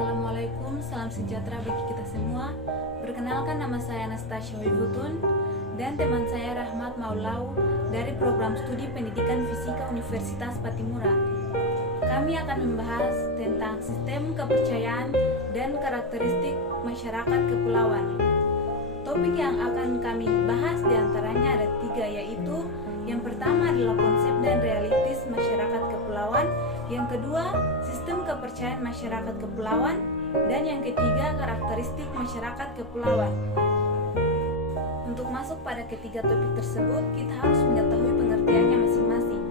Assalamualaikum, salam sejahtera bagi kita semua. Perkenalkan, nama saya Anastasia Wibutun dan teman saya Rahmat Maulau dari program studi pendidikan fisika Universitas Patimura. Kami akan membahas tentang sistem kepercayaan dan karakteristik masyarakat kepulauan. Topik yang akan kami bahas diantaranya ada 3, yaitu yang pertama adalah konsep dan realitis masyarakat kepulauan, yang kedua sistem kepercayaan masyarakat kepulauan, dan yang ketiga karakteristik masyarakat kepulauan. Untuk masuk pada ketiga topik tersebut, kita harus mengetahui pengertiannya masing-masing.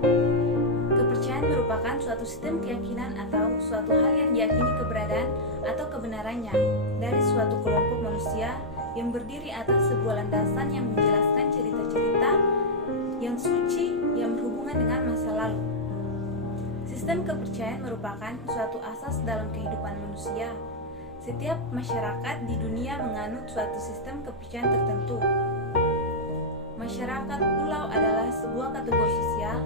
Kepercayaan merupakan suatu sistem keyakinan atau suatu hal yang diyakini keberadaan atau kebenarannya dari suatu kelompok manusia yang berdiri atas sebuah landasan yang menjelaskan cerita-cerita yang suci yang berhubungan dengan masa lalu. Sistem kepercayaan merupakan suatu asas dalam kehidupan manusia. Setiap masyarakat di dunia menganut suatu sistem kepercayaan tertentu. Masyarakat pulau adalah sebuah kategori sosial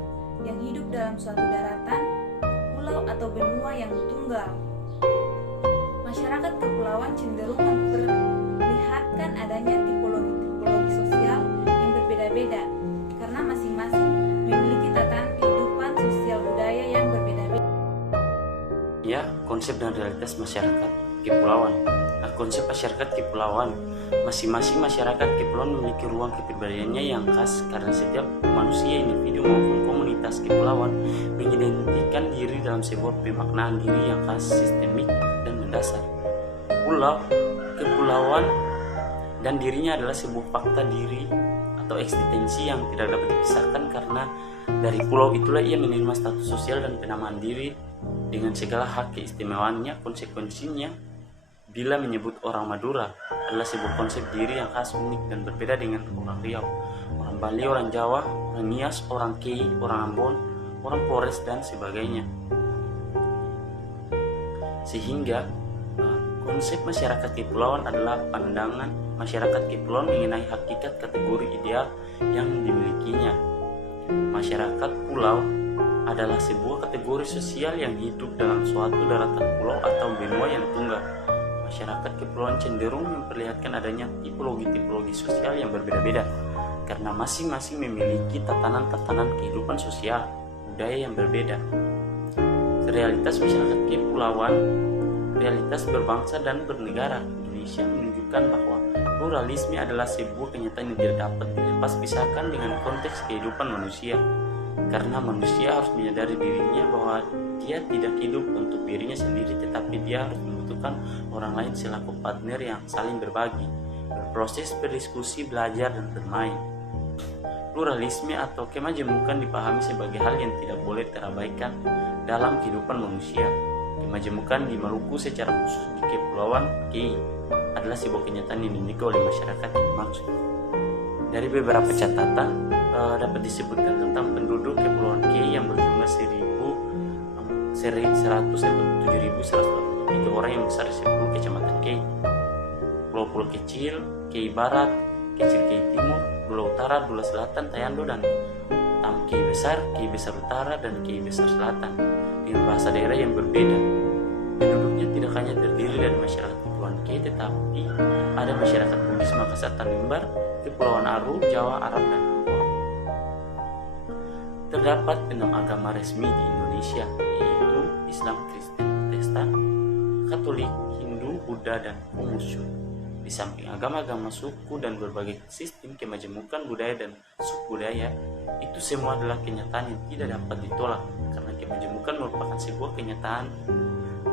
yang hidup dalam suatu daratan, pulau atau benua yang tunggal. Masyarakat kepulauan cenderung memperlihatkan adanya tipologi sosial yang berbeda-beda karena masing-masing memiliki tatanan kehidupan sosial budaya yang berbeda-beda. Ya, konsep dan realitas masyarakat kepulauan. Konsep masyarakat kepulauan, masing-masing masyarakat kepulauan memiliki ruang kepribadiannya yang khas karena setiap manusia, individu maupun komunitas kepulauan mengidentikan diri dalam sebuah pemaknaan diri yang khas, sistemik dan mendasar. Pulau, kepulauan dan dirinya adalah sebuah fakta diri atau eksistensi yang tidak dapat dipisahkan karena dari pulau itulah ia menerima status sosial dan penamaan diri dengan segala hak keistimewaannya. Konsekuensinya, bila menyebut orang Madura adalah sebuah konsep diri yang khas, unik dan berbeda dengan orang Riau, orang Bali, orang Jawa, orang Nias, orang Kei, orang Ambon, orang Flores dan sebagainya. Sehingga konsep masyarakat kepulauan adalah pandangan masyarakat kepulauan mengenai hakikat kategori ideal yang dimilikinya. Masyarakat pulau adalah sebuah kategori sosial yang hidup dalam suatu daratan pulau atau benua yang tunggal. Masyarakat kepulauan cenderung memperlihatkan adanya tipologi-tipologi sosial yang berbeda-beda karena masing-masing memiliki tatanan-tatanan kehidupan sosial budaya yang berbeda. Realitas masyarakat kepulauan, realitas berbangsa dan bernegara Indonesia menunjukkan bahwa pluralisme adalah sebuah kenyataan yang tidak dapat dilepas pisahkan dengan konteks kehidupan manusia, karena manusia harus menyadari dirinya bahwa dia tidak hidup untuk dirinya sendiri, tetapi dia harus membutuhkan orang lain selaku partner yang saling berbagi, berproses, berdiskusi, belajar, dan bermain. Pluralisme atau kemajemukan dipahami sebagai hal yang tidak boleh terabaikan dalam kehidupan manusia. Kemajemukan di Maluku secara khusus di Kepulauan Kei adalah sebuah kenyataan yang dimiliki oleh masyarakat yang dimaksud. Dari beberapa catatan dapat disebutkan tentang penduduk Kepulauan Kei yang berjumlah 7.183 orang yang besar di 10 kecamatan Kei. Pulau-pulau kecil, Kei Barat, Kecil Kei Timur, Pulau Utara, Pulau Selatan, Tayando, dan Tam Kei Besar Utara, dan Kei Besar Selatan dengan bahasa daerah yang berbeda. Penduduknya tidak hanya terdiri dari masyarakat Kepulauan Kei, tetapi ada masyarakat Bugis Makassar Tanimbar, Kepulauan Aru, Jawa, Arab, dan Ambon. Terdapat 6 agama resmi di Indonesia, yaitu Islam, Kristen, Protestan, Katolik, Hindu, Buddha, dan Konghucu. Di samping agama-agama, suku, dan berbagai sistem kemajemukan budaya dan subbudaya, itu semua adalah kenyataan yang tidak dapat ditolak karena kemajemukan merupakan sebuah kenyataan,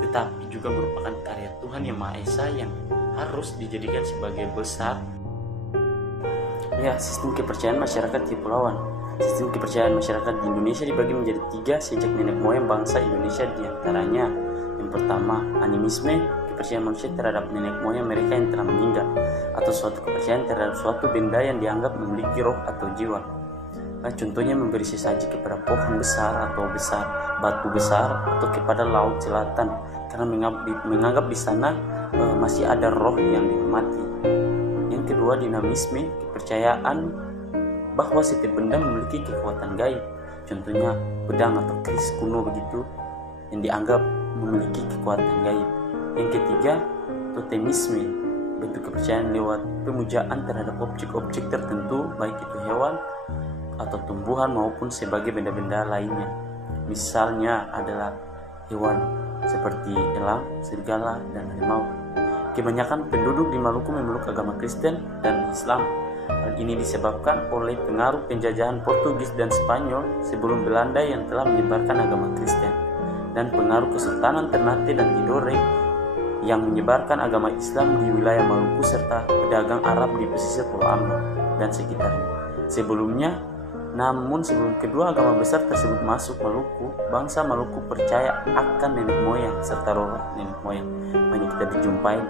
tetapi juga merupakan karya Tuhan Yang Maha Esa yang harus dijadikan sebagai besar. Ya, sistem kepercayaan masyarakat kepulauan. Sistem kepercayaan masyarakat di Indonesia dibagi menjadi 3 sejak nenek moyang bangsa Indonesia, diantaranya yang pertama, animisme, kepercayaan manusia terhadap nenek moyang mereka yang telah meninggal, atau suatu kepercayaan terhadap suatu benda yang dianggap memiliki roh atau jiwa. Contohnya memberi sesaji kepada pohon besar atau batu besar, atau kepada laut selatan karena menganggap di sana masih ada roh yang dihormati. Yang kedua, dinamisme, kepercayaan bahwa setiap benda memiliki kekuatan gaib, contohnya pedang atau keris kuno begitu yang dianggap memiliki kekuatan gaib. Yang ketiga, totemisme, bentuk kepercayaan lewat pemujaan terhadap objek-objek tertentu, baik itu hewan atau tumbuhan maupun sebagai benda-benda lainnya. Misalnya adalah hewan seperti elang, serigala, dan harimau. Kebanyakan penduduk di Maluku memeluk agama Kristen dan Islam. Hal ini disebabkan oleh pengaruh penjajahan Portugis dan Spanyol sebelum Belanda yang telah menyebarkan agama Kristen, dan pengaruh Kesultanan Ternate dan Tidore yang menyebarkan agama Islam di wilayah Maluku serta pedagang Arab di pesisir Pulau Ambon dan sekitarnya. Namun sebelum kedua agama besar tersebut masuk Maluku, bangsa Maluku percaya akan nenek moyang serta roh nenek moyang. Banyak kita dijumpai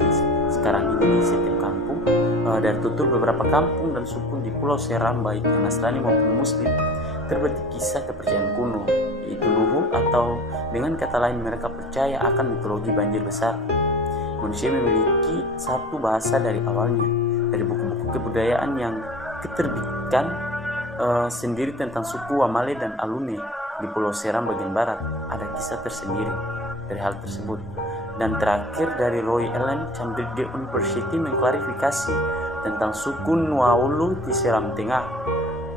sekarang ini di setiap kampung. Dari tutur beberapa kampung dan suku di Pulau Seram, baik yang Nasrani maupun Muslim, terbetik kisah kepercayaan kuno, yaitu Nuhu, atau dengan kata lain mereka percaya akan mitologi banjir besar. Manusia memiliki satu bahasa dari awalnya. Dari buku-buku kebudayaan yang diterbitkan sendiri tentang suku Wamale dan Alune di Pulau Seram bagian barat, ada kisah tersendiri dari hal tersebut. Dan terakhir, dari Roy Allen Cambridge University mengklarifikasi tentang suku Nuaulu di Seram Tengah.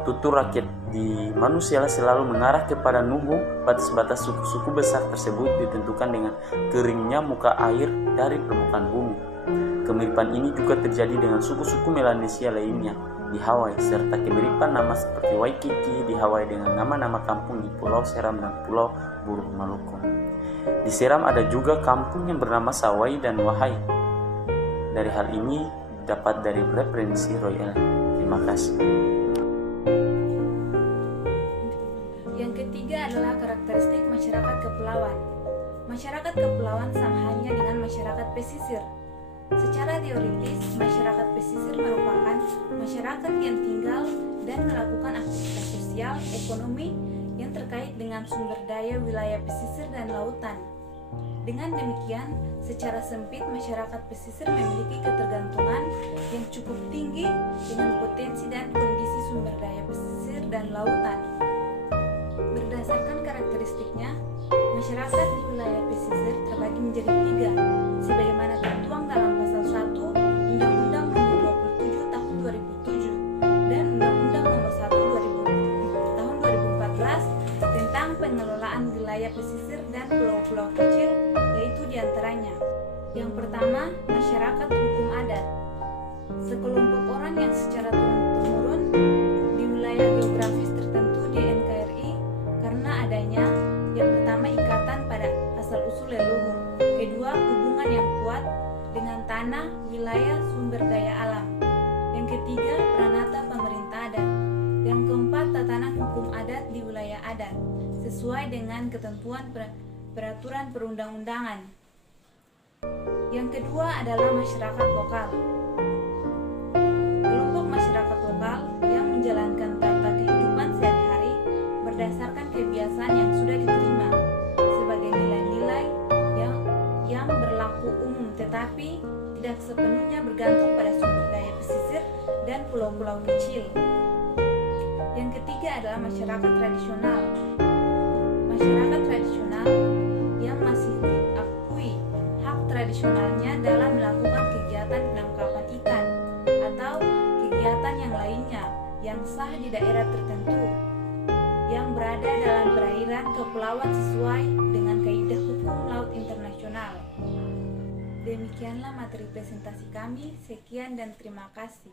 Tutur rakyat di manusia selalu mengarah kepada Nuhu. Batas-batas suku-suku besar tersebut ditentukan dengan keringnya muka air dari permukaan bumi. Kemiripan ini juga terjadi dengan suku-suku Melanesia lainnya di Hawaii, serta kemiripan nama seperti Waikiki di Hawaii dengan nama-nama kampung di Pulau Seram dan Pulau Buruk Maluku. Di Seram ada juga kampung yang bernama Sawai dan Wahai. Dari hal ini dapat dari referensi Roy Allen. Terima kasih. Yang ketiga adalah karakteristik masyarakat kepulauan. Masyarakat kepulauan sama halnya dengan masyarakat pesisir. Secara teoritis, masyarakat pesisir merupakan masyarakat yang tinggal dan melakukan aktivitas sosial, ekonomi yang terkait dengan sumber daya wilayah pesisir dan lautan. Dengan demikian, secara sempit masyarakat pesisir memiliki ketergantungan yang cukup tinggi dengan potensi dan kondisi sumber daya pesisir dan lautan. Berdasarkan karakteristiknya, masyarakat di wilayah pesisir terbagi menjadi 3, sebagaimana tertuang dalam pasal 1 Undang-Undang Nomor 27 Tahun 2007 dan Undang-Undang Nomor 1 Tahun 2014 tentang pengelolaan wilayah pesisir dan pulau-pulau kecil, yaitu diantaranya: yang pertama, masyarakat hukum adat. Sekelompok orang yang secara turun-temurun di wilayah geografis tertentu di NKRI karena adanya yang pertama ikatan pada asal-usul leluhur, kedua hubungan yang kuat dengan tanah, wilayah, sumber daya alam, yang ketiga pranata pemerintah adat, yang keempat tatanan hukum adat di wilayah adat sesuai dengan ketentuan peraturan perundang-undangan. Yang kedua adalah masyarakat lokal. Kelompok masyarakat lokal yang menjalankan tata kehidupan sehari-hari berdasarkan kebiasaan yang sudah diterima sebagai nilai-nilai yang berlaku umum, tetapi tidak sepenuhnya bergantung pada sumber daya pesisir dan pulau-pulau kecil. Yang ketiga adalah masyarakat tradisional. Masyarakat tradisional yang masih diakui hak tradisionalnya dalam melakukan kegiatan penangkapan ikan atau kegiatan yang lainnya yang sah di daerah tertentu yang berada dalam perairan kepulauan sesuai dengan kaidah hukum laut internasional. Demikianlah materi presentasi kami. Sekian dan terima kasih.